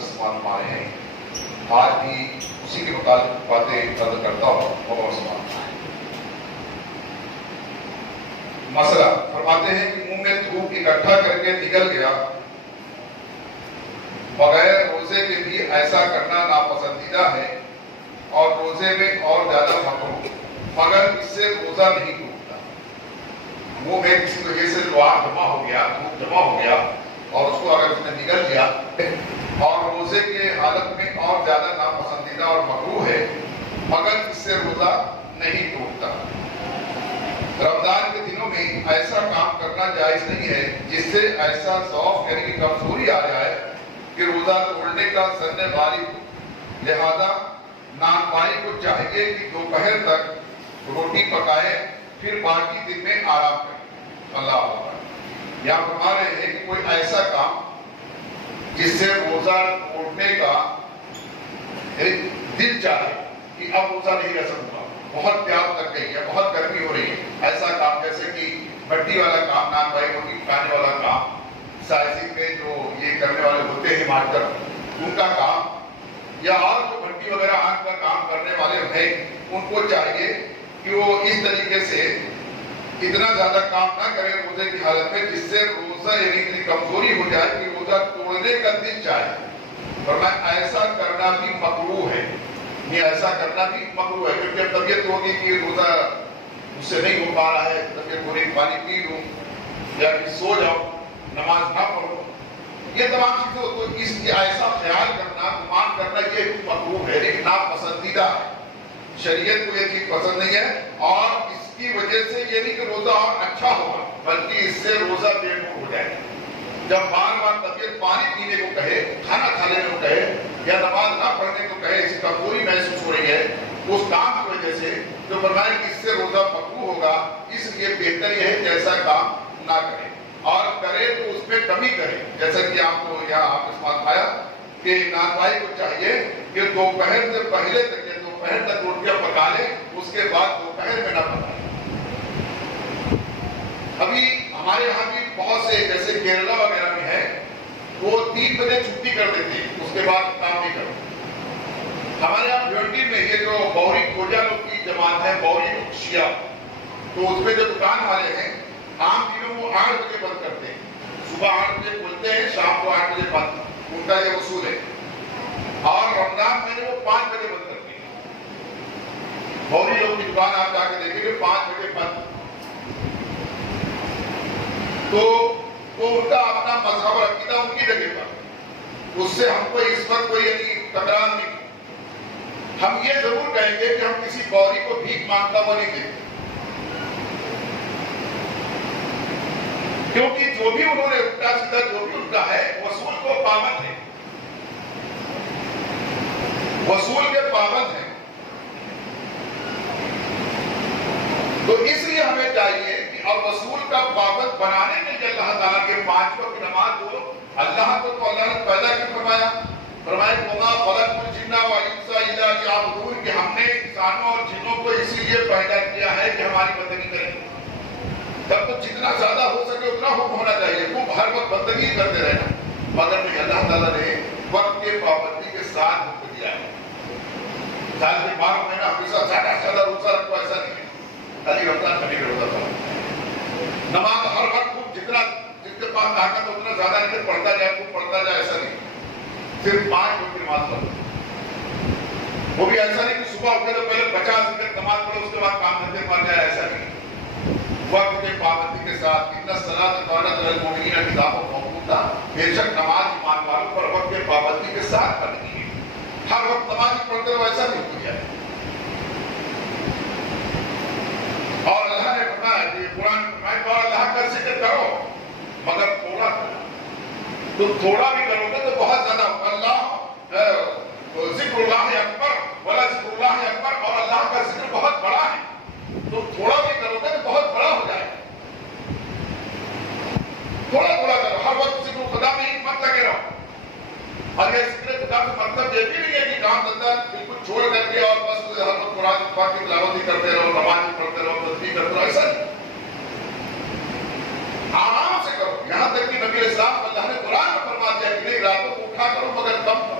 استعمال پا رہے ہیں. آج بھی اسی کے متعلق باتیں عرض کرتا ہوں. بہت سوال مسئلہ فرماتے ہیں کہ منہ میں تھوک اکٹھا کر کے نکل گیا بغیر روزے کے بھی ایسا کرنا ناپسندیدہ ہے اور روزے میں اور زیادہ مکروہ، مگر اس سے روزہ نہیں ٹوٹتا. منہ میں کسی وجہ سے لعاب جمع ہو گیا، تھوک جمع ہو گیا اور اس کو اگر اس نے نگل لیا اور روزے کے حالت میں اور زیادہ ناپسندیدہ اور مکروہ ہے، مگر اس سے روزہ نہیں ٹوٹتا. رمضان کے دنوں میں ایسا کام کرنا جائز نہیں ہے جس سے ایسا ضعف یعنی کہ کمزوری آ جائے کہ روزہ توڑنے کا ظن غالب ہو. لہذا نانوائی کو چاہیے کہ دوپہر تک روٹی پکائے، پھر باقی دن میں آرام کرے. اللہ اکبر. یہاں فرما رہے ہیں کہ کوئی ایسا کام جس سے روزہ توڑنے کا دل چاہے کہ اب روزہ نہیں رہ سکتا، بہت پیاس لگ گئی ہے، بہت گرمی ہو رہی ہے، ایسا کام جیسے کہ بٹی والا کام، نان بھائی روٹی پکانے والا کام، سائزنگ میں جو یہ کرنے والے ہوتے ہیں مارکر، ان کا کام، یا اور جو بھٹی وغیرہ آنکھ کا کام کرنے والے ہیں، ان کو چاہیے کہ وہ اس طریقے سے اتنا زیادہ کام نہ کرے روزے کی حالت میں جس سے روزہ یعنی اتنی کمزوری ہو جائے کہ روزہ توڑنے کا دل چاہے. فرمایا ایسا کرنا بھی مکروہ ہے. یہ ایسا کرنا بھی مکروہ ہے کیونکہ اب طبیعت ہوگی کہ روزہ مجھ سے نہیں ہو پا رہا ہے، طبیعت ہو رہی، پانی پی لوں یا پھر سو جاؤں، نماز نہ پڑھو، یہ تمام چیزیں تو اس کی ایسا خیال کرنا، گمان کرنا یہ مکروہ ہے، لیکن ناپسندیدہ ہے. شریعت کو یہ چیز پسند نہیں ہے اور اس کی وجہ سے یہ نہیں کہ روزہ اور اچھا ہوگا بلکہ اس سے روزہ بے نور ہو جائے. جب بار بار طبیعت پانی پینے کو کہے، کھانا کھانے کو کہے یا نماز نہ پڑھنے کو کہے، اس کا کوئی محسوس ہو رہی ہے اس کام کی وجہ سے، جو فرمایا کہ اس سے روزہ مکروہ ہوگا، اس لیے بہتر یہ ہے کہ ایسا کام نہ کرے اور کرے تو اس میں کمی کرے. جیسا کہ آپ کو یہاں آپ نے سمجھ پایا کہ نانوائی کو چاہیے کہ دوپہر سے پہلے تک یا دوپہر تک روٹیاں پکا لے، اس کے بعد دوپہر میں نہ پکائے. ابھی ہمارے یہاں بھی بہت سے جیسے کیرلا وغیرہ میں ہے، وہ 3 بجے چھٹی کر دیتے ہیں، اس کے بعد کام نہیں کرتے. ہمارے یہاں بھیونڈی میں یہ جو بوری کھوجا لوگ کی جماعت ہے، بوری شیعہ، تو اس میں جو دکان والے ہیں عام دنوں وہ 8 بجے بند کرتے ہیں. صبح 8 بجے کھولتے ہیں، شام کو 8 بجے بند، ان کا یہ اصول ہے. اور رمضان میں وہ 5 بجے بند کرتے ہیں. بوری لوگ کی دکان آپ جا کے دیکھیں گے 5 بجے بند. تو ان کا اپنا مذہب اور عقیدہ ان کی جگہ پر، اس سے ہم کو اس وقت کوئی یعنی تکرار نہیں. ہم یہ ضرور کہیں گے کہ ہم کسی بوری کو بھیک مانگتا ہوا نہیں دیتے، کیونکہ جو بھی انہوں نے الٹا سیدھا جو بھی الٹا ہے وصول کو پابند ہے، وصول کے پابند ہیں. تو اس لیے ہمیں چاہیے کہ اب وصول کا پابند بنانے کے لیے اللہ تعالیٰ کے 5 وقت نماز ہو. اللہ کو تو اللہ نے پیدا کیوں فرمایا؟ فرمایا وَمَا خَلَقْتُ الْجِنَّ وَالْإِنسَ إِلَّا لِيَعْبُدُونِ کہ ہم نے انسانوں اور جنوں کو اسی لیے پیدا کیا ہے کہ ہماری بندگی کریں. تب تو جتنا زیادہ ہو سکے اتنا حکم ہونا چاہیے، وہ ہر وقت بندگی کرتے رہنا، مگر نہیں، اللہ تعالیٰ نے وقت کے پابندی کے ساتھ حکم دیا ہے. سال کے 12 مہینہ ہمیشہ زیادہ روزہ رکھو ایسا نہیں ہے، خالی رمضان میں نہیں روزہ تھا. نماز ہر وقت جتنا جس کے پاس طاقت اتنا زیادہ نہیں پڑھتا جائے تو پڑھتا جائے، ایسا نہیں. صرف 5 وقت نماز پڑھو، وہ بھی ایسا نہیں کہ صبح اٹھے تو پہلے 50 منٹ نماز پڑھو اس کے بعد کام دھندے پڑ جائے، ایسا نہیں. وقت کے پابندی کے ساتھ ان الصلاۃ کانت علی المؤمنین کتابا موقوتا، بے شک نماز ایمان والوں پر وقت کے پابندی کے ساتھ پڑھنی ہے. ہر وقت نماز پڑھتے رہو ایسا نہیں ہو جائے. اور اللہ نے فرمایا کہ قرآن میں اور اللہ کا ذکر کرو مگر تھوڑا کرو. تو تھوڑا بھی کرو گے تو بہت زیادہ اللہ ذکر اللہ اکبر ولا ذکر اللہ اکبر، اور اللہ کا ذکر بہت بڑا ہے. تو تھوڑا بھی کرو گے تو بہت بڑا ہو جائے. تھوڑا تھوڑا کرو، ہر وقت ذکر خدا میں ہی مت لگے رہو. اور یہ ذکر خدا کا مطلب یہ بھی نہیں ہے کہ کام دھندا بالکل چھوڑ کر کے اور بس ہر وقت قرآن پاک کی تلاوت ہی کرتے رہو، نماز ہی پڑھتے رہو، تسبیح کرتے رہو، ایسا نہیں. آرام سے کرو. یہاں تک کہ نبی علیہ السلام اللہ نے قرآن میں فرما دیا کہ نہیں، راتوں کو اٹھا کرو مگر کم کرو.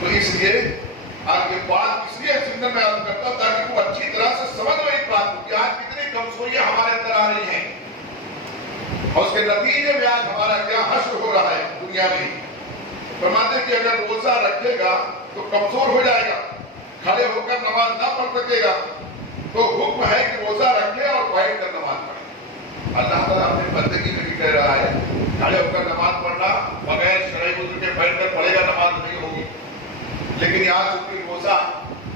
تو اس لیے آج یہ بات اس لیے سندر میں عرض کرتا ہوں تاکہ وہ اچھی طرح سے سمجھ لو اس بات کو کہ آج کتنی کمزوریاں ہمارے اندر آ رہی ہیں اور اس کے نتیجے میں آج ہمارا کیا حشر ہو رہا ہے دنیا میں. فرماتے کہ اگر روزہ رکھے گا تو کمزور ہو جائے گا, کھڑے ہو کر نماز نہ پڑھ سکے گا, تو حکم ہے کہ روزہ رکھے اور بیٹھ کر نماز پڑھے. اللہ تعالیٰ اپنی بندگی میں بھی کہہ رہا ہے کھڑے ہو کر نماز پڑھنا بغیر شرعی عذر کے بیٹھ کر پڑھے گا نماز نہیں ہوگی. لیکن یہاں چونکہ روزہ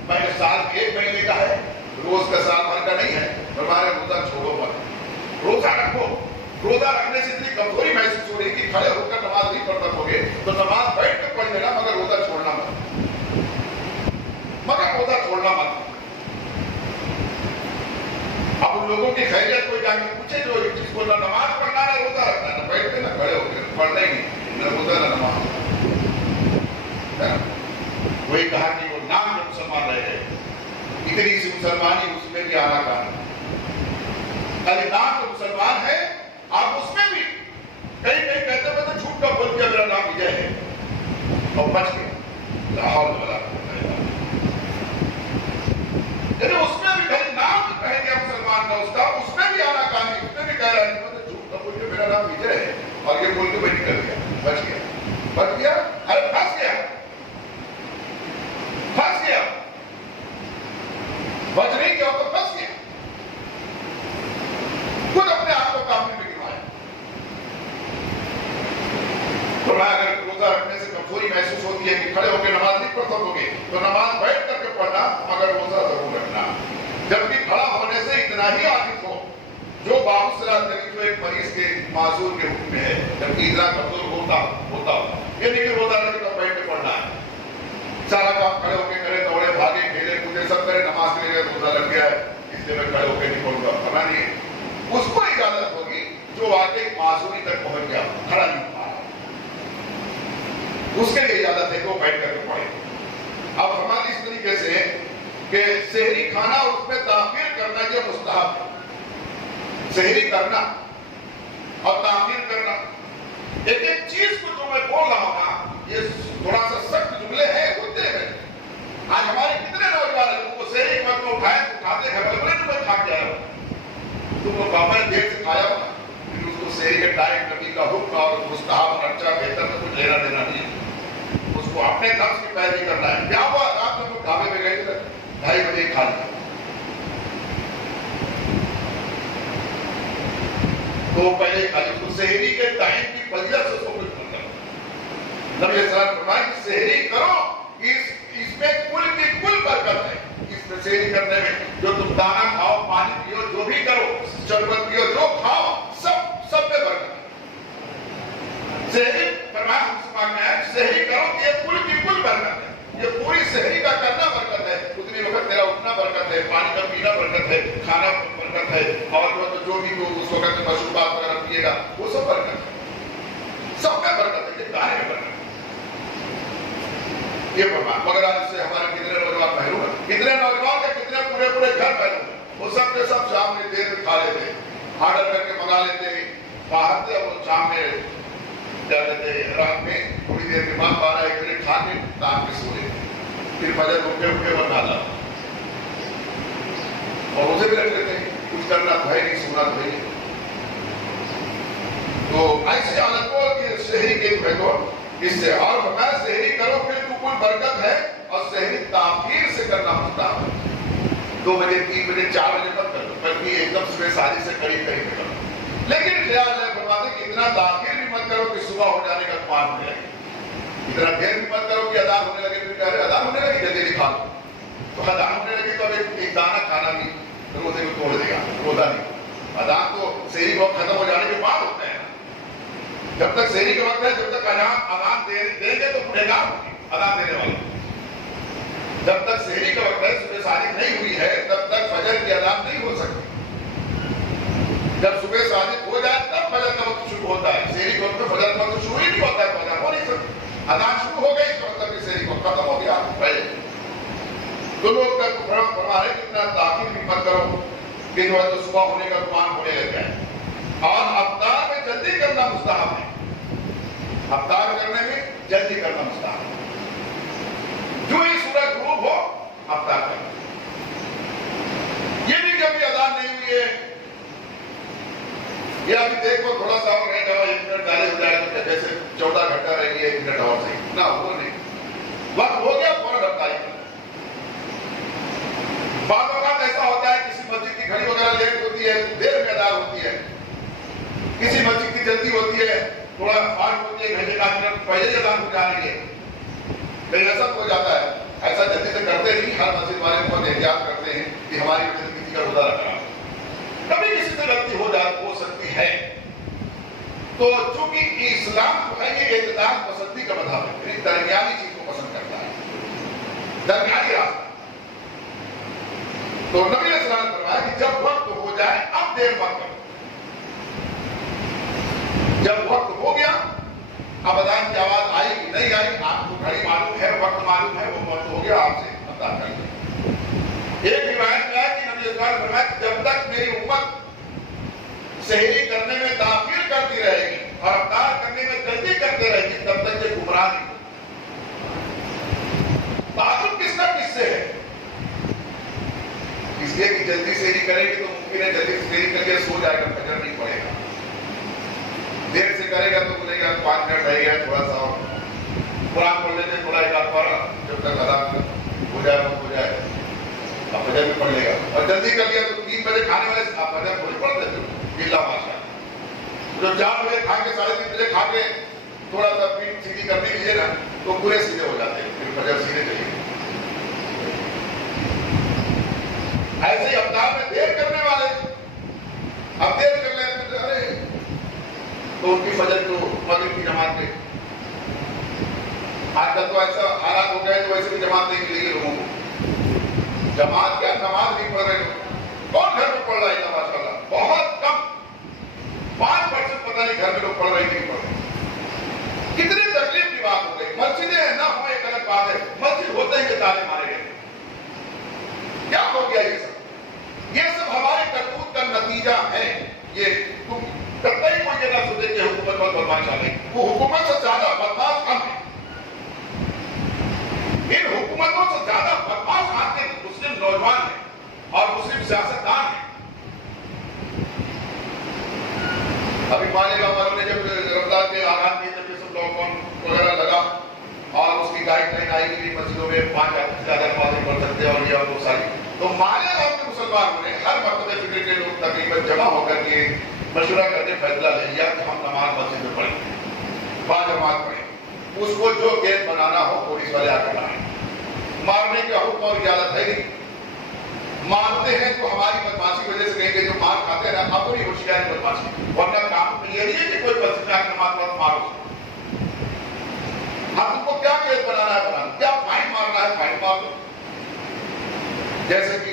پہلے سال کے 1 مہینے کا ہے, روز کا سال بھر کا نہیں ہے. ہمارے روزہ چھوڑو مت, روزہ رکھو. روزہ رکھنے سے اتنی کمزوری محسوس ہو رہی کہ کھڑے ہو کر نماز نہیں پڑھ سکوگے تو نماز بیٹھ کر پڑھ لینا, مگر روزہ چھوڑنا مت, مگر روزہ چھوڑنا مت. اب ان لوگوں کی خیریت کوئی جا کے پوچھے جو جس کو نہ نماز پڑھنا نہ روزہ رکھنا, نہ بیٹھ کے نہ کھڑے ہو کے, پڑھنا ہی نہیں, نہ روزہ نہ نماز. وہی کہا کہ وہ نام جو مسلمان رہ گئے, اتنی سی مسلمانی اس میں بھی آنا کہا. نام تو مسلمان ہے, آپ اس میں بھی کئی کہتے ہیں میں تو جھوٹ کا بول کے میرا نام وجے ہے اور بچ گیا. لاہور والا یعنی اس میں بھی کہیں نام کہہ گیا مسلمان کا, اس کا اس میں بھی آنا کہا نہیں, اس میں بھی کہہ رہا ہے میں تو جھوٹ کا بول کے میرا نام وجے ہے, اور یہ بول کے میں نکل گیا, بچ گیا. بچ گیا, ارے پھنس گیا, پھنس گیا, بچ نہیں گیا تو پھنس گیا. خود اپنے آپ کو کامل میں گروایا. فرمایا اگر روزہ رکھنے سے کمزوری محسوس ہوتی ہے کہ کھڑے ہو کے نماز نہیں پڑھ سکوگے تو نماز بیٹھ کر کے پڑھنا, مگر روزہ ضرور رکھنا. جبکہ کھڑا ہونے سے اتنا ہی عاجز ہو جو باوصلہ جو ایک مریض کے معذور کے حکم میں ہے, جبکہ اتنا کمزور ہوتا یہ نہیں کہ روزہ رکھ کر بیٹھ کے پڑھنا ہے. سارا کام کھڑے ہو کے کرے, دوڑے بھاگے کھیلے کودے سب کرے, نماز کے لیے روزہ لگ گیا ہے اس لیے میں کھڑے ہو کے نہیں پڑھوں گا, کرنا نہیں ہے. اس کو اجازت ہوگی جو واقعی معذوری تک پہنچ گیا, کھڑا نہیں ہو پا رہا, اس کے لیے اجازت ہے کہ وہ بیٹھ کر کے پڑھے. اب ہماری اس طریقے سے کہ سحری کھانا اور اس میں تاخیر کرنا یہ مستحب ہے. سحری کرنا اور تاخیر کرنا, ایک ایک چیز کو جو میں بول رہا ہوں نا یہ تھوڑا سا سخت جملے ہیں, ہوتے ہیں. آج ہمارے کتنے نوجوان ہیں وہ سحری کے وقت میں اٹھاتے ہیں بولے تو میں کھا کے آیا ہوں. تم کو بابا نے دیر سے کھایا ہوگا, لیکن اس کو سحری کے ٹائم نبی کا حکم اور مستحب اچھا بہتر میں کچھ لینا دینا نہیں ہے. اس کو اپنے نفس کی پیروی کرنا ہے. کیا ہوا آپ لوگ ڈھابے میں گئے تھے 2:30 بجے کھا لیا, تو پہلے کھا لیا. تو سحری کے ٹائم کی فضیلت سے اس کو کچھ مطلب. نبی صلی اللہ علیہ وسلم فرمایا کہ سحری کرو, اس میں کل کی کل برکت ہے. اس میں سحری کرنے میں جو تم دانا کھاؤ, پانی پیو, جو بھی کرو, شربت پیو, جو کھاؤ, سب میں برکت ہے. سحری فرمایا سحری کرو کہ یہ کل کی کل برکت ہے. یہ پوری سحری کا کرنا برکت ہے, اتنی وقت تیرا اٹھنا برکت ہے, پانی کا پینا برکت ہے, کھانا برکت ہے, اور جو بھی اس وقت مشروبات وغیرہ پیے گا وہ سب برکت ہے. سب میں برکت ہے, یہ کھانے میں برکت ہے. یہ فرمان. مگر آج اس سے ہمارے کتنے نوجوان محروم ہیں, کتنے نوجوان کے کتنے پورے گھر محروم ہیں. وہ سب کے سب شام میں دیر میں کھا لیتے ہیں, آرڈر کر کے منگا لیتے ہیں باہر سے, اور شام میں جا لیتے ہیں, رات میں تھوڑی دیر کے بعد 12-1 بجے کھا کے رات میں سو لیتے ہیں, پھر فجر اٹھے بنا لا اور اسے بھی رکھ لیتے ہیں. کچھ کرنا تو ہے نہیں, سونا تو ہے نہیں. تو ایسی حالت کو سحری کے جو ہے تو اس سے, اور فرمایا سحری کرو پھر تو کوئی برکت ہے, اور سحری تاخیر سے کرنا مستحب ہے. 2 بجے 3 بجے 4 بجے مت کرو, بلکہ ایک دم صبح ساری سے قریب کرو. لیکن خیال ہے فرماتے کہ اتنا تاخیر بھی مت کرو کہ صبح ہو جانے کا خواب ہو جائے. اتنا دیر بھی مت کرو کہ اذان ہونے لگے پھر کہہ رہے اذان ہونے لگے جلدی کھا لو. تو اذان ہونے لگے تو اب ایک دانہ کھانا بھی روزے کو توڑ دے گا, روزہ نہیں. اذان تو سحری وقت ختم ہو جانے کے بعد ہوتا ہے. جب تک سحری کے وقت ہے, جب تک اذان دیں گے تو گنہگار ہوگی اذان دینے والے. جب تک سحری کا وقت ہے, صبح صادق نہیں ہوئی ہے, تب تک فجر کی اذان نہیں ہو سکتی. جب صبح صادق ہو جائے تب فجر کا وقت شروع ہوتا ہے. سحری کے وقت میں فجر کا وقت شروع ہی نہیں ہوتا ہے, فجر ہو نہیں سکتی. اذان شروع ہو گئی اس کا مطلب کہ سحری کا وقت ختم ہو گیا پہلے. تو لوگ فرما رہے کہ اتنا تاخیر بھی مت کرو کہ جو ہے تو صبح ہونے کا گمان ہونے لگ جائے. اور افطار میں جلدی کرنا مستحب ہے. افطار کرنے میں جلدی کرنا مستحب ہے. جو ہی سورج غروب ہو افطار کرنا. یہ نہیں کہ ابھی اذان نہیں ہوئی ہے یہ ابھی دیکھو تھوڑا سا اور رہ جاؤ 1 منٹ پہلے ہو جائے تو جیسے 14 گھنٹہ رہ گئی 1 منٹ اور سے نہ وہ نہیں. وقت ہو گیا فوراً افطاری کرنا. بعض اوقات ایسا ہوتا ہے کسی مسجد کی گھڑی وغیرہ لیٹ ہوتی ہے دیر میں ادا ہوتی ہے. کسی مسجد کی جلدی ہوتی ہے تھوڑا فاسٹ ہوتی ہے گھنٹے کا منٹ پہلے اذان ہو جا رہی ہے. کہیں ایسا ہو جاتا ہے. ایسا جلدی سے کرتے نہیں. ہر مسجد والے بہت احتیاط کرتے ہیں کہ ہماری وجہ سے کسی کا روزہ رکھ رہا ہے. کبھی کسی سے غلطی ہو سکتی ہے. تو چونکہ اسلام جو ہے یہ اعتدال پسندی کا مذہب ہے. یعنی درمیانی چیز کو پسند کرتا ہے. درمیانی راستہ. تو نبی علیہ السلام نے فرمایا کہ جب وقت ہو جائے اب دیر مت کرو. جب وقت ہو گیا اب اذان کی آواز آئی کہ نہیں آئی آپ کو گھڑی معلوم ہے وقت معلوم ہے وہ وقت ہو گیا آپ سے افطار کر لیں. ایک روایت میں ہے کہ نبی علیہ السلام نے فرمایا کہ جب تک میری امت سحری کرنے میں تاخیر کرتی رہے گی اور افطار کرنے میں جلدی کرتے رہے گی تب تک یہ گمراہ نہیں. تعلق کس کا کس سے ہے؟ اس لیے کہ جلدی سحری کرے گی تو ممکن ہے جلدی سحری کر کے سو جائے گا فجر نہیں پڑے گا. دیر سے کرے گا تو بولے گا 5 منٹ رہ گیا تھوڑا سا قرآن پڑھ لیتے تھوڑا ایک آدھ پڑھا جب تک اذان ہو جائے وقت ہو جائے اب فجر بھی پڑھ لے گا. اور جلدی کر لیا تو 3 بجے کھانے والے آپ فجر تھوڑی پڑھ لیتے ہو اللہ ماشاء. جو 4 بجے کھا کے 3:30 بجے کھا کے تھوڑا سا پیٹ سیدھی کر دیجیے نا تو پورے سیدھے ہو جاتے ہیں پھر فجر سیدھے چلیے. ایسے ہی افطار میں دیر کرنے والے اب دیر کر لیں ارے تو ان کی فجر کو مغرب کی جماعت پہ آج کل تو ایسا حالات ہو گئے تو ویسے بھی جماعت نہیں ملے گی لوگوں کو. جماعت کیا نماز نہیں پڑھ رہے کون گھر میں پڑھ رہا ہے ماشاء اللہ بہت کم 5% پتہ نہیں گھر میں لوگ پڑھ رہے نہیں پڑھ رہے. کتنی تکلیف کی بات ہو گئی. مسجدیں نہ ہو ایک الگ بات ہے مسجد ہوتے ہی تالے مارے گئے. کیا ہو گیا یہ سب ہمارے کرتوت کا نتیجہ ہے. یہ تم قطعی کوئی یہ نہ سوچے کہ حکومت بہت بدماش آ گئی. وہ حکومت سے زیادہ بدماش کم ہے. ان حکومتوں سے زیادہ بدماش آج کے مسلم نوجوان ہیں اور مسلم سیاستدان ہیں. ابھی مالیگاؤں والوں نے جب رمضان کے آغاز کیے جب یہ سب لاک ڈاؤن وغیرہ لگا اور اس کی گائیڈ لائن آئی کہ مسجدوں میں 5 آدمی سے زیادہ نماز پڑھ سکتے ہیں اور یہ بہت ساری. تو مالیگاؤں کے مسلمانوں نے ہر مرتبہ فکر کے لوگ تقریباً جمع ہو کر کے مشورہ کر کے فیصلہ لے لیا کہ ہم نماز مسجد میں پڑھیں گے 5 جماعت پڑھیں. اس کو جو گیٹ بنانا ہو پولیس والے آ کر لائیں. مارنے کا حکم اور اجازت ہے نہیں. مارتے ہیں تو ہماری بدماشی کی وجہ سے کہیں گے جو مار کھاتے ہیں نا اپنی ہوشیاری بدماشی ورنہ کام میں یہ نہیں ہے کہ کوئی مسجد میں آ کے نماز پڑھ مارو. ہم ان کو کیا کیس بنانا ہے بنانا کیا فائن مارنا ہے فائن مار دو. جیسے کہ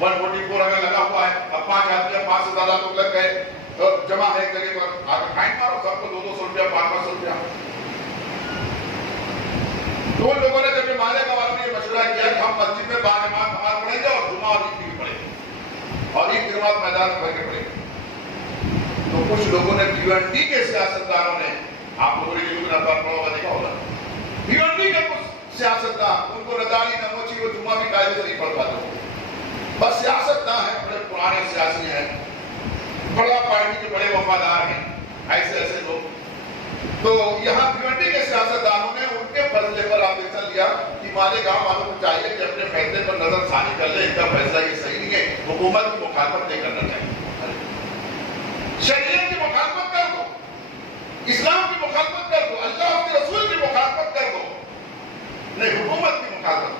144 اگر لگا ہوا ہے اب 5 آدمی 5 سے زیادہ لوگ لگ گئے جمع ہے ایک جگہ پر آگے فائن مارو سب کو 200 روپیہ 500 روپیہ. دو لوگوں نے جب مالے کا والوں نے یہ مشورہ کیا کہ ہم مسجد میں باجماعت نماز پڑھیں گے اور جمعہ اور عید کی بھی پڑھیں گے اور عید کی نماز میدان میں پڑھ کے پڑھیں گے. تو کچھ لوگوں نے بھیونڈی کے سیاستدانوں نے آپ لوگوں نے یوٹیوب میں پڑھا ہوگا دیکھا ہوگا بھیونڈی کے کچھ سیاستدان ان کو نداری نہ موچی وہ جمعہ بھی قاعدے سے نہیں پڑھ پاتے. بس سیاستدان ہیں بڑے پرانے سیاسی ہیں بڑا پارٹی کے بڑے وفادار ہیں ایسے ایسے لوگ. تو یہاں بھیونڈی کے سیاستدانوں نے ان کے فیصلے پر آپریشن لیا کہ مالیگاؤں والوں کو چاہیے کہ اپنے فیصلے پر نظر ثانی کر لیں. ان کا فیصلہ یہ صحیح نہیں ہے حکومت کی مخالفت نہیں کرنا چاہیے. شریعت کی مخالفت کر دو اسلام کی مخالفت کر دو اللہ کے رسول کی مخالفت کر دو نہیں حکومت کی مخالفت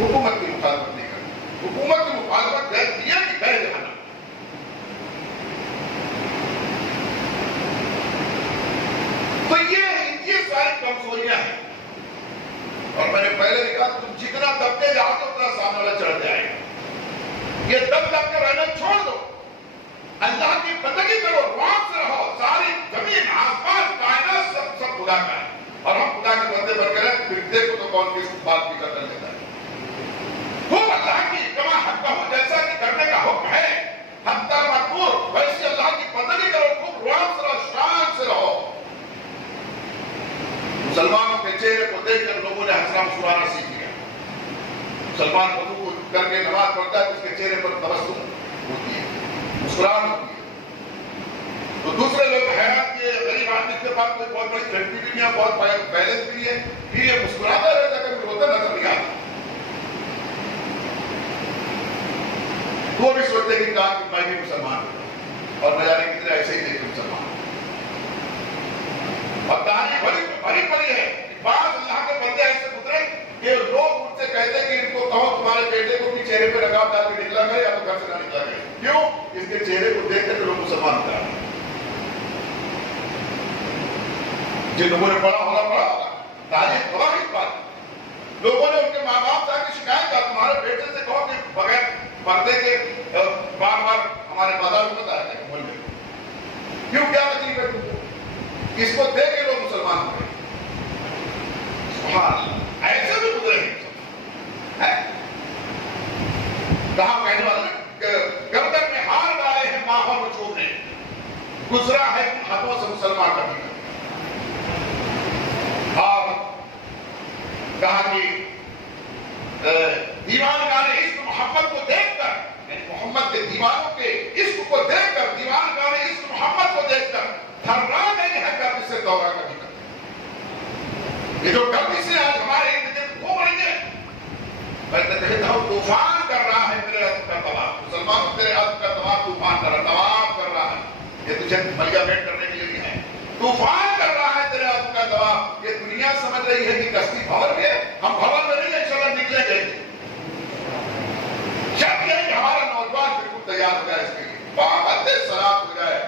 حکومت کی مخالفت نہیں کرنا. حکومت کی مخالفت غیر دیا کہ غیر جہانا. تو یہ ساری کمزوریاں ہیں اور میں نے پہلے کہا تم جتنا دبتے جاؤ تو اتنا سامنے والا چڑھتے آئے گا. یہ دب دب کے رہنا چھوڑ دو اللہ کی بندگی کرو روح سے رہو. ساری زمین آسمان کائنات سب خدا کا ہے اور ہم خدا کے بندے بن کریں پھر دیکھو تو کون کس بات کی قدر لیتا ہے. خوب اللہ کی کما حق ہو جیسا کہ کرنے کا حکم ہے حق مقبول ویسے اللہ کی بندگی کرو خوب روح سے رہو شان سے رہو مسلمانوں کے چہرے کو دیکھ کر لوگوں نے ہنسنا مسکرانا سیکھ لیا. مسلمان وضو کر کے نماز پڑھتا ہے تو اس کے چہرے پر تبسم ہوتی ہے, مسکراہٹ ہوتی ہے. تو دوسرے لوگ حیران کہ غریب آدمی کے پاس کوئی بہت بڑی فیکٹری بھی نہیں ہے, بہت بیلنس بھی ہے, پھر یہ مسکراتا رہتا ہے, کبھی روتا نظر نہیں آتا. وہ بھی سوچتے کہ کہا کہ میں بھی مسلمان ہوں, اور نہ جانے کتنے ایسے ہی دیکھتے مسلمان. اور کہانی بڑی بڑی ہے. بعض اللہ کے بندے ایسے گزرے کہ لوگ ان سے کہتے ہیں کہ ان کو کہو تمہارے بیٹے کو بھی چہرے پہ نقاب ڈال کے نکلا کرے یا تو گھر سے نہ نکلا کرے. کیوں؟ اس کے چہرے کو دیکھ کر لوگ مسلمان ہوتا ہے. جن لوگوں نے پڑھا ہوگا تاریخ بڑا ہی بات. لوگوں نے ان کے ماں باپ سے آ کے شکایت کیا, تمہارے بیٹے سے کہو کہ بغیر پردے کے بار بار ہمارے بازار میں آیا ہے محلے. کیوں, کیا تکلیف ہے تم کو؟ اس کو دیکھ کے لوگ مسلمان ہوئے. ایسے بھی گزرے ہیں. کہاں کہنے والے گردن میں ہار ڈالے ہیں ماحول کو چھوڑنے, گزرا ہے ہاتھوں سے مسلمان کا بھی. اور کہا کہ دیوانگان عشق محمد کو دیکھ کر, محمد کے دیوانوں کے عشق کو دیکھ کر, دیوانگان عشق محمد کو دیکھ کر تھرا نہیں ہے گردش سے دورہ کبھی کر. یہ جو گردش سے آج ہمارے ارد گرد گھوم رہی ہے, میں کہتا ہوں طوفان کر رہا ہے میرے عزم کا طواف. مسلمان تیرے عزم کا طواف طوفان کر رہا ہے, طواف کر رہا ہے. یہ تجھے ملیا بیٹ کرنے کے لیے ہے. طوفان کر رہا ہے تیرے عزم کا طواف. یہ دنیا سمجھ رہی ہے کہ کشتی بھور میں ہے, ہم بھور میں نہیں ہے, انشاءاللہ نکلے گئے. شک یہ ہے کہ ہمارا نوجوان بالکل تیار ہو جائے اس کے لیے, پابند صلاۃ ہو جائے,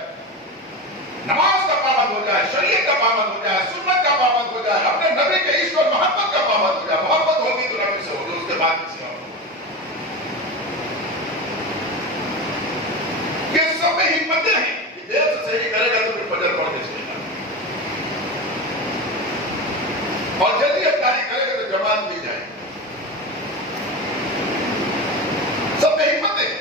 نماز کا پابند ہو جائے, شریعت کا پابند ہو جائے, سنت کا پابند ہو جائے, اپنے نبی کے عشق اور محبت کا پابند ہو جائے. محبت ہوگی تو نبی سے ہوگی, اس کے بعد کسی اور. یہ سب میں ہمتیں ہیں کہ دیر سے صحیح کرے گا تو پھر فجر پڑھ کے چلے گا, اور جلدی افطاری کرے گا تو جماعت مل جائے. سب میں ہمت ہے.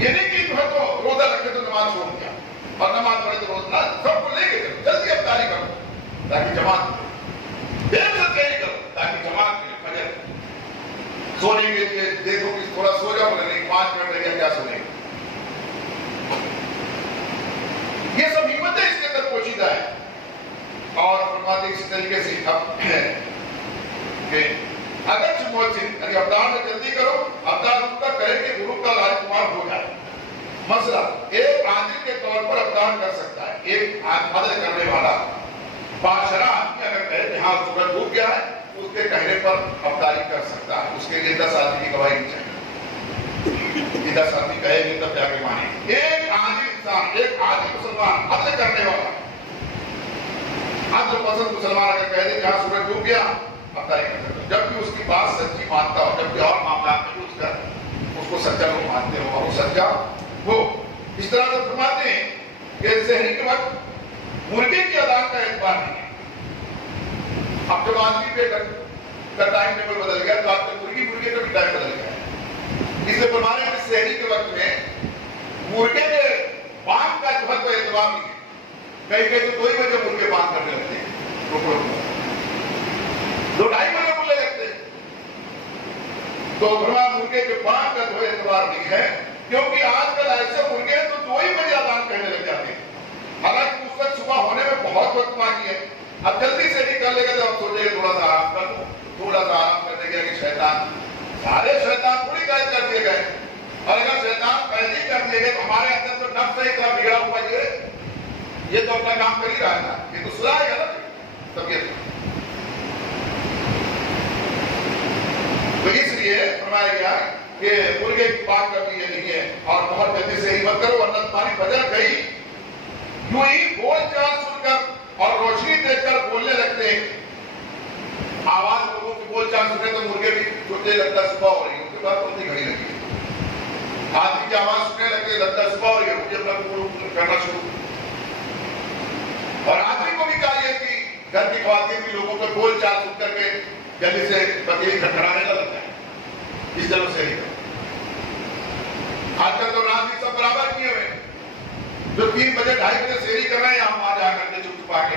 یہ نہیں کہ جو ہے تو روزہ رکھے تو نماز چھوڑ دیا, اور نماز پڑھے تو روزہ, سب کو لے کے چلو, جلدی افطاری کرو تاکہ جماعت ملے, دیر سے تیاری کرو تاکہ جماعت ملے. فجر سونے کے لیے دیکھو کہ تھوڑا سو جاؤ, نہیں 5 منٹ لگے کیا سونے. یہ سب ہمتیں اس کے اندر پوشیدہ ہے. اور فرماتے اسی طریقے سے اب کہ اگر مؤذن یعنی افطار میں جلدی کرو, افطار اس کا کرے کہ غروب کا لازمار ہو جائے. مثلا ایک عادل کے طور پر افطار کر سکتا ہے, ایک عدل کرنے والا بادشاہ آدمی اگر کہے کہ ہاں سورج ڈوب گیا ہے, اس کے کہنے پر افطاری کر سکتا ہے. اس کے لیے 10 آدمی کی گواہی نہیں چاہیے کہ 10 آدمی کہے گے تب جا کے مانے. ایک عادل انسان, ایک عادل مسلمان, عدل کرنے والا, عدل پسند مسلمان اگر کہہ دے کہ ہاں سورج ڈوب گیا, افطاری کر سکتا ہے. جب بھی اس کی بات سچی مانتا ہو, جب بھی اور معاملات میں پوچھ کر اس کو سچا لوگ مانتے ہو اور وہ سچا ہو. اس طرح سے فرماتے ہیں کہ سحری کے وقت مرغے کی اذان کا اعتبار نہیں ہے. اب جب آدمی پہ کا ٹائم ٹیبل بدل گیا تو آپ کے مرغے کا بھی ٹائم بدل گیا. اس لیے فرمانے ہیں کہ سحری کے وقت میں مرغے کے بانگ کا جو ہے کوئی اعتبار نہیں ہے. کہیں کہیں تو 2 بجے مرغے بانگ کرنے لگتے ہیں, 2-2.5 بجے مرغے لگتے ہیں. تو مرغے کے بانگ کا کوئی اعتبار نہیں ہے, کیونکہ آج کل ایسے مرغے ہیں تو 2 بجے اذان کہنے لگ جاتے ہیں. حالانکہ اس وقت صبح ہونے میں بہت وقت باقی ہے. اب جلدی سے نکل لے گا تو اب سوچے تھوڑا سا آرام کر لوں, تھوڑا سا آرام کرنے گیا کہ شیطان, سارے شیطان پوری قید کر دیے گئے. اور اگر شیطان قید ہی کر دیے گئے تو ہمارے اندر تو نفس سے اتنا بگڑا ہوا یہ تو اپنا کام کر ہی رہا تھا, یہ تو سلائے گا نا طبیعت. تو اس لیے فرمایا گیا کہ مرغے کی بات کرنی یہ نہیں ہے, اور بہت جلدی سے ہی مت کرو ورنہ تمہاری فجر گئی. یوں ہی بول چال سن کر اور روشنی دیکھ کر بولنے لگتے ہیں. آواز لوگوں کی بول چال سنے تو مرغے بھی سوچنے لگتا صبح ہو رہی ہے, اس کے بعد کون سی گھڑی لگی ہے. آدمی کی آواز سننے لگتے لگتا صبح ہو رہی ہے, مجھے اپنا کرنا شروع. اور آدمی کو بھی کہا یہ کہ گھر کی خواتین بھی لوگوں کے بول چال سن کر کے جلدی سے پتیلی کھٹکھڑانے کا لگتا ہے. اس طرح سے آج کل تو رات بھی سب برابر کیے ہوئے, جو 3 بجے 2:30 بجے سیری کر رہے ہیں ہم وہاں جا کر کے چپ چھپا کے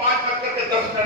5:10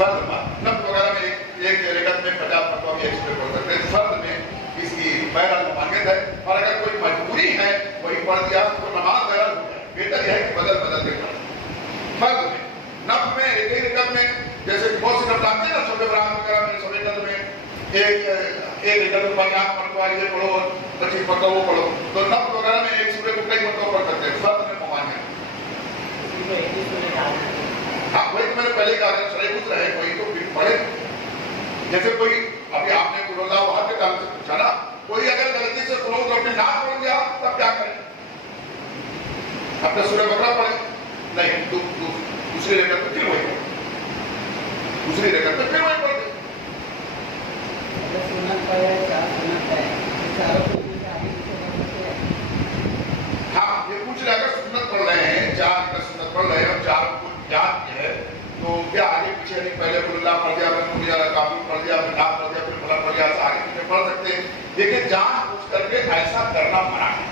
فرد نفل وغیرہ میں ایک رکعت میں 50 مرتبہ بھی ایکسپریس پڑھ سکتے ہیں. فرد میں اس کی بہرحال ممانعت ہے, اور اگر کوئی مجبوری ہے وہی پڑھ دیا تو نماز بہرحال ہو جائے. بہتر یہ ہے کہ بدل کے پڑھ. فرد میں نفل میں ایک ہی رکعت میں, جیسے کہ بہت سے جانتے ہیں نا چھوٹے بران وغیرہ میں سب رکعت میں ایک رکعت میں 50 مرتبہ یہ پڑھو 25 مرتبہ وہ پڑھو, تو نفل وغیرہ میں ایک سورہ کو کئی مرتبہ پڑھ سکتے ہیں. فرد میں ممانعت. ہاں وہی تو میں نے پہلے کہا شرعی گزرا ہے کوئی تو پھر پڑھے. جیسے کوئی ابھی آپ نے قل اللہ احد کے تعلق سے پوچھا نا, کوئی اگر غلطی سے قل اعوذ اپنے نام پڑھ گیا تب کیا کرے؟ اپنے سورہ بقرہ پڑھے نہیں, دوسری رکعت میں پھر وہی پڑھے, دوسری رکعت میں پھر وہی پڑھے. ہاں یہ پوچھ رہے اگر سنت پڑھ رہے ہیں, 4 رکعت سنت پڑھ رہے ہیں اور 4 کو یاد کی ہے تو کیا آگے پیچھے نہیں, پہلے قل اللہ پڑھ دیا, پھر کافی پڑھ دیا, پھر نام پڑھ دیا, پھر فلاں پڑھ دیا, آگے پیچھے پڑھ سکتے ہیں. لیکن جان بوجھ کر کے ایسا کرنا منع ہے.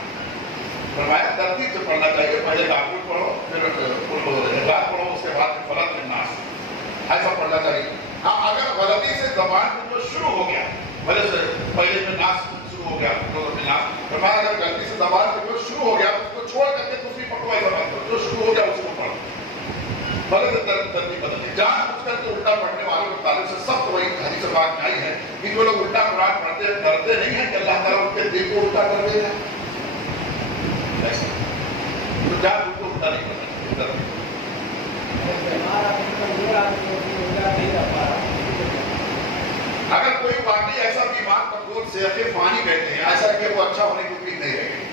فرمایا ترتیب سے پڑھنا چاہیے, پہلے کافی پڑھو پھر اخلاص پڑھو اس کے بعد پھر فلق پھر ناس, ایسا پڑھنا چاہیے. ہاں اگر غلطی سے زبان میں جو شروع ہو گیا, بھلے سے پہلے میں ناس شروع ہو گیا, فرمایا اگر غلطی سے زبان میں جو شروع ہو گیا اس کو چھوڑ کر کے دوسری پڑھو, ایسا مت کرو, جو شروع ہو گیا اس کو پڑھو. بھلے سے ترتیب بدلے. جان بوجھ کر کے الٹا پڑھنے والوں کے تعلق سے سخت وہی حدیث پاک میں آئی ہے کہ جو لوگ الٹا قرآن پڑھتے ہیں ڈرتے نہیں ہیں کہ اللہ تعالیٰ ان کے دل کو الٹا کر دے گا. تو جان بوجھ کو الٹا نہیں کرنا چاہیے. اگر کوئی واقعی ایسا بیمار کمزور صحت فانی کہتے ہیں, ایسا کہ وہ اچھا ہونے کی امید نہیں رہے گی,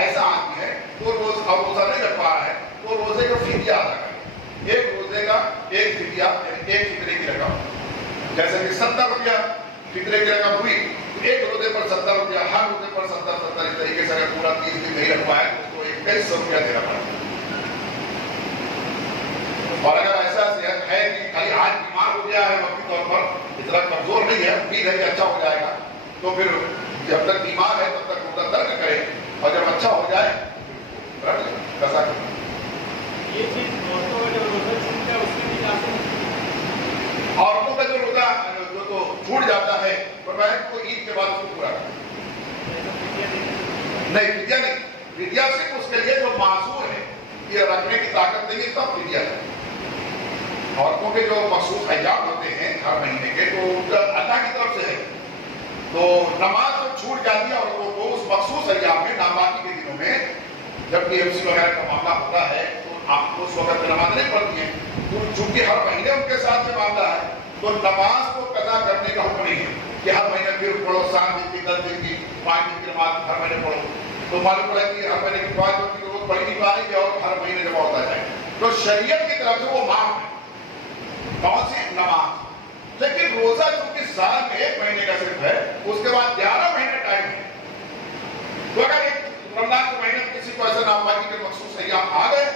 ایسا آدمی ہے تو روزہ نہیں رکھ پا رہا ہے تو روزے کا فدیہ ادا کرے. ایک روزے کا ایک فدیہ یعنی ایک فطرے کی رقم, جیسے کہ 70 روپیہ فطرے کی رقم ہوئی تو ایک روزے پر 70 روپیہ, ہر روزے پر 70 اس طریقے سے اگر پورا 30 دن نہیں رکھ پائے تو اس کو 2100 روپیہ دینا پڑے. اور اگر ایسا صحت ہے کہ خالی آج بیمار ہو گیا ہے وقتی طور پر, اتنا کمزور نہیں ہے, امید ہے کہ اچھا ہو جائے گا, تو پھر جب تک بیمار ہے تب تک روزہ ترک کرے, اور جب اچھا ہو جائے رکھ لے. کیسا کرے یہ چیز عورتوں کا جو روزہ چھوٹ ہے اس کی بھی اجازت. عورتوں کا جو روزہ جو تو چھوٹ جاتا ہے فرمایا کو عید کے بعد اس کو پورا کرے. نہیں فدیہ نہیں, فدیہ صرف اس کے لیے جو معذور ہے, یہ رکھنے کی طاقت نہیں ہے تب فدیہ ہے. عورتوں کے جو مخصوص حجاب ہوتے ہیں ہر مہینے کے تو اللہ کی طرف سے ہے, تو نماز جو چھوٹ جاتی ہے عورتوں کو اس مخصوص حجاب میں نامباقی کے دنوں میں, جب کہ MC وغیرہ کا معاملہ ہوتا ہے تو آپ اس وقت نماز نہیں پڑھتی ہیں, تو چونکہ ہر مہینے ان کے ساتھ یہ معاملہ ہے تو نماز کو قضا کرنے کا حکم نہیں ہے کہ ہر مہینے پھر پڑھو, 7 دن کی 10 دن کی 5 دن کی نماز ہر مہینے پڑھو. تو معلوم پڑا کہ ہر مہینے کی 5 دن کی روز پڑھی نہیں پا رہی اور ہر مہینے جمع ہوتا جائے, تو شریعت کی طرف سے وہ معاف ہے. کون سی نماز؟ لیکن روزہ چونکہ سال میں 1 مہینے کا صرف ہے, اس کے بعد 11 مہینے ٹائم ہے. تو اگر ایک رمضان کے مہینے میں کسی کو ایسا نامباقی کے مخصوص ایام آ گئے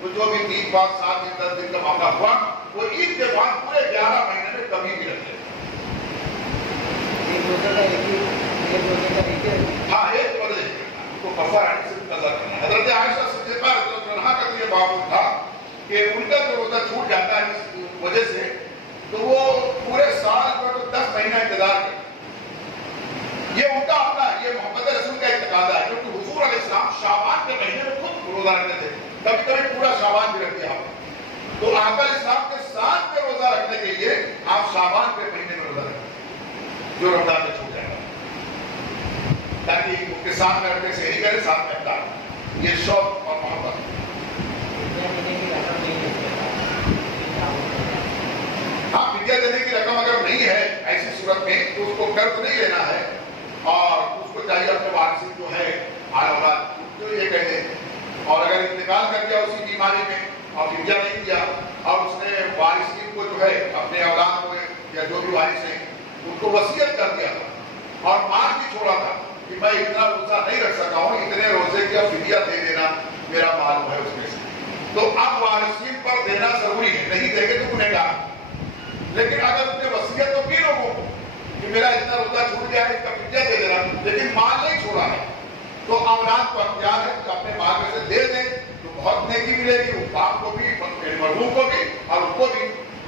تو جو بھی 3 5 7 دن 10 دن کا معاملہ ہوا وہ عید کے بعد پورے 11 مہینے میں کبھی بھی رکھ لے. ہاں ایک بدلے ان کو قضا سے قضا کرنا. حضرت عائشہ صدیقہ رضی اللہ عنہا کا یہ باب تھا کہ ان کا جو روزہ چھوٹ جاتا ہے اس وجہ سے تو وہ پورے سال پر 10 مہینہ انتظار کرتے. یہ ان کا اپنا, یہ محمد رسول کا اعتقاد ہے, کیونکہ حضور علیہ السلام شعبان کے مہینے میں خود روزہ رکھتے تھے, کبھی کبھی پورا شعبان بھی رکھتے آپ. تو آقا علیہ السلام کے ساتھ میں روزہ رکھنے کے لیے آپ شعبان کے مہینے میں روزہ رکھتے جو رمضان میں چھوٹ جائے گا, تاکہ ان کے ساتھ میں رکھنے سے ہی کرے, ساتھ میں افطار. یہ شوق اور محبت. ہاں فدیہ دینے کی رقم اگر نہیں ہے ایسی صورت میں تو اس کو قرض نہیں لینا ہے, اور اس کو چاہیے اپنے وارثین جو ہے آل اولاد تو یہ کہتے ہیں. اور اگر انتقال کر دیا اسی بیماری میں اور فدیہ نہیں دیا اور اس نے وارثین کو جو ہے اپنے اولاد کو یا جو بھی وارث ہیں ان کو وصیت کر دیا تھا اور مال بھی چھوڑا تھا کہ میں اتنا روزہ نہیں رکھ سکا ہوں, اتنے روزے کا فدیہ دے دینا, میرا مال ہے اس میں سے, تو اب وارثین پر دینا ضروری ہے, نہیں دیں گے تو گنہگار. لیکن اگر اس نے وصیت تو کی لوگوں کو کہ میرا اتنا روزہ چھوٹ گیا ہے اس کا فدیہ دے دینا, لیکن مال نہیں چھوڑا ہے, تو اولاد کو اختیار ہے کہ اپنے مال میں سے دے دیں تو بہت نیکی ملے گی, باپ کو بھی, مرحوم کو بھی اور ان کو بھی.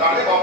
52.5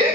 1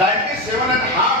97.5